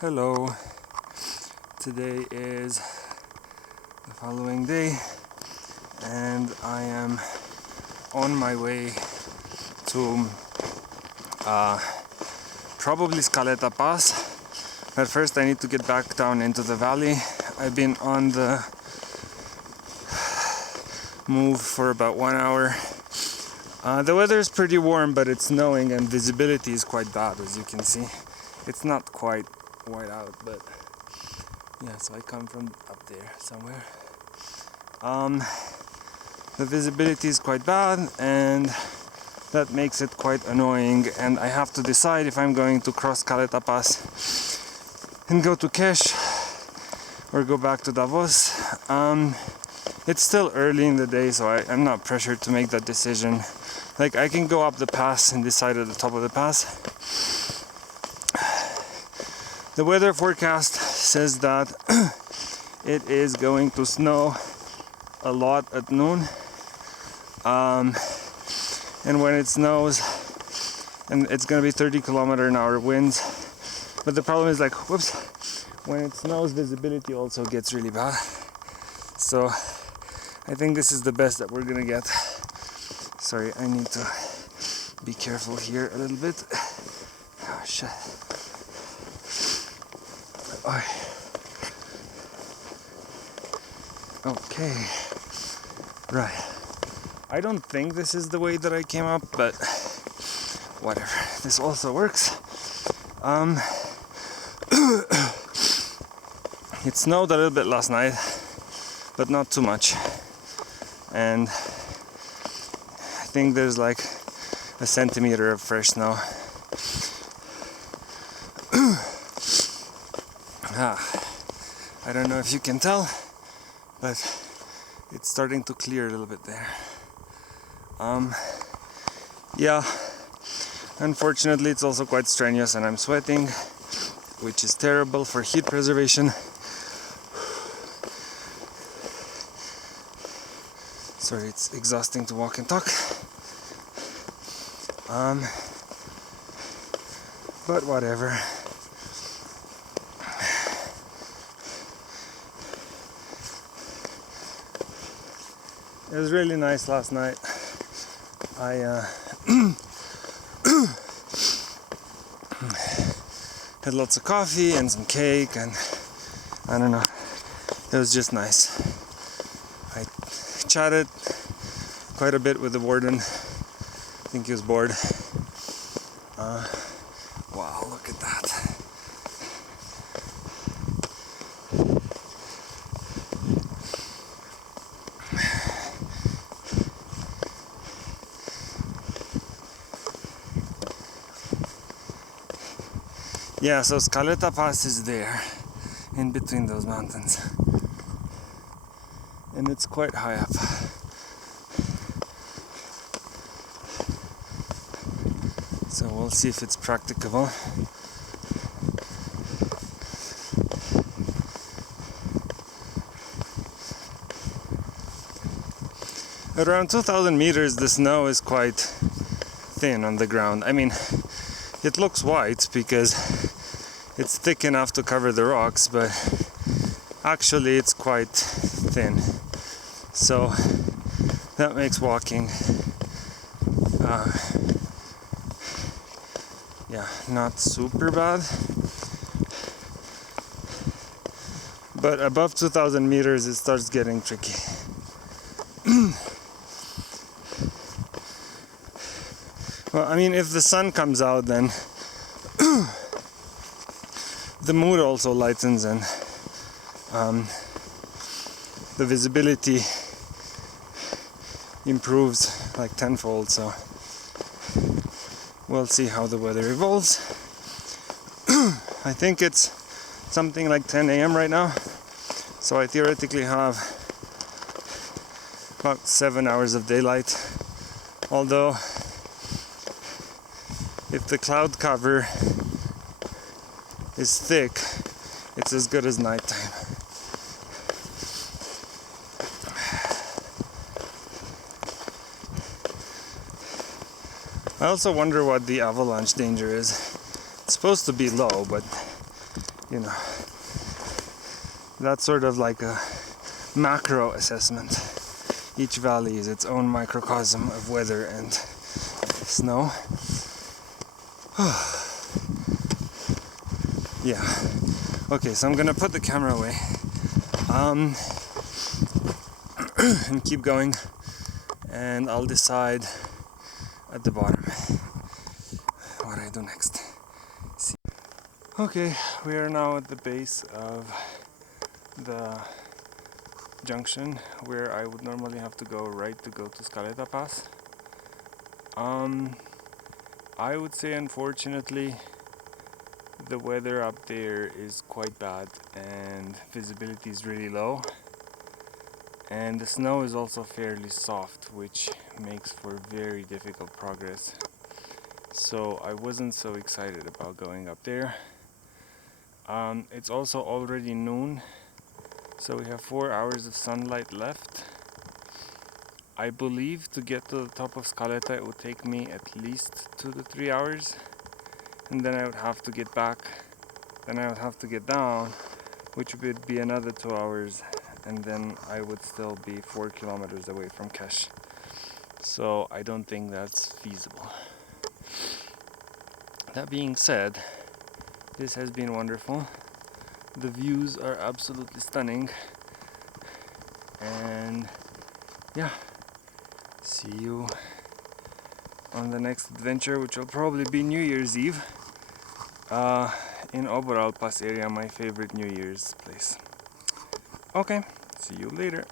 Hello, today is the following day and I am on my way to probably Scaletta Pass, but first I need to get back down into the valley. I've been on the move for about 1 hour. The weather is pretty warm, but it's snowing and visibility is quite bad, as you can see. It's not quite white out, but yeah, so I come from up there somewhere. The visibility is quite bad and that makes it quite annoying, and I have to decide if I'm going to cross Scaletta Pass and go to Kesh or go back to Davos. It's still early in the day, so I'm not pressured to make that decision. Like, I can go up the pass and decide at the top of the pass. The weather forecast says that it is going to snow a lot at noon, and when it snows, and it's going to be 30km/h winds, but the problem is, like, whoops, when it snows visibility also gets really bad, so I think this is the best that we're going to get. Sorry, I need to be careful here a little bit. Oh, shit. Okay, right. I don't think this is the way that I came up, but whatever. This also works. It snowed a little bit last night, but not too much. And I think there's like a centimeter of fresh snow. I don't know if you can tell, but it's starting to clear a little bit there. Yeah, unfortunately it's also quite strenuous and I'm sweating, which is terrible for heat preservation. Sorry, it's exhausting to walk and talk. But whatever. It was really nice last night. I had lots of coffee and some cake, and I don't know, it was just nice. I chatted quite a bit with the warden. I think he was bored. Wow, look at that. Yeah, so Scaletta Pass is there, in between those mountains, and it's quite high up. So we'll see if it's practicable. At around 2,000 meters, the snow is quite thin on the ground. I mean, it looks white because it's thick enough to cover the rocks, but actually it's quite thin. So that makes walking not super bad. But above 2,000 meters it starts getting tricky. Well, I mean, if the sun comes out, then the mood also lightens, and the visibility improves like tenfold, so we'll see how the weather evolves. I think it's something like 10 a.m. right now, so I theoretically have about 7 hours of daylight, although if the cloud cover is thick, it's as good as nighttime. I also wonder what the avalanche danger is. It's supposed to be low, but you know, that's sort of like a macro assessment. Each valley is its own microcosm of weather and snow. Yeah. Okay, so I'm gonna put the camera away and keep going, and I'll decide at the bottom what I do next. See. Okay, we are now at the base of the junction where I would normally have to go right to go to Scaletta Pass. I would say unfortunately the weather up there is quite bad and visibility is really low, and the snow is also fairly soft, which makes for very difficult progress. So I wasn't so excited about going up there. It's also already noon, so we have 4 hours of sunlight left. I believe to get to the top of Scaletta it would take me at least 2 to 3 hours, and then I would have to get back, then I would have to get down, which would be another 2 hours, and then I would still be 4 kilometers away from Kesh. So I don't think that's feasible. That being said, this has been wonderful. The views are absolutely stunning, and yeah, see you on the next adventure, which will probably be New Year's Eve in Oberalpas area, my favorite New Year's place. Okay, see you later.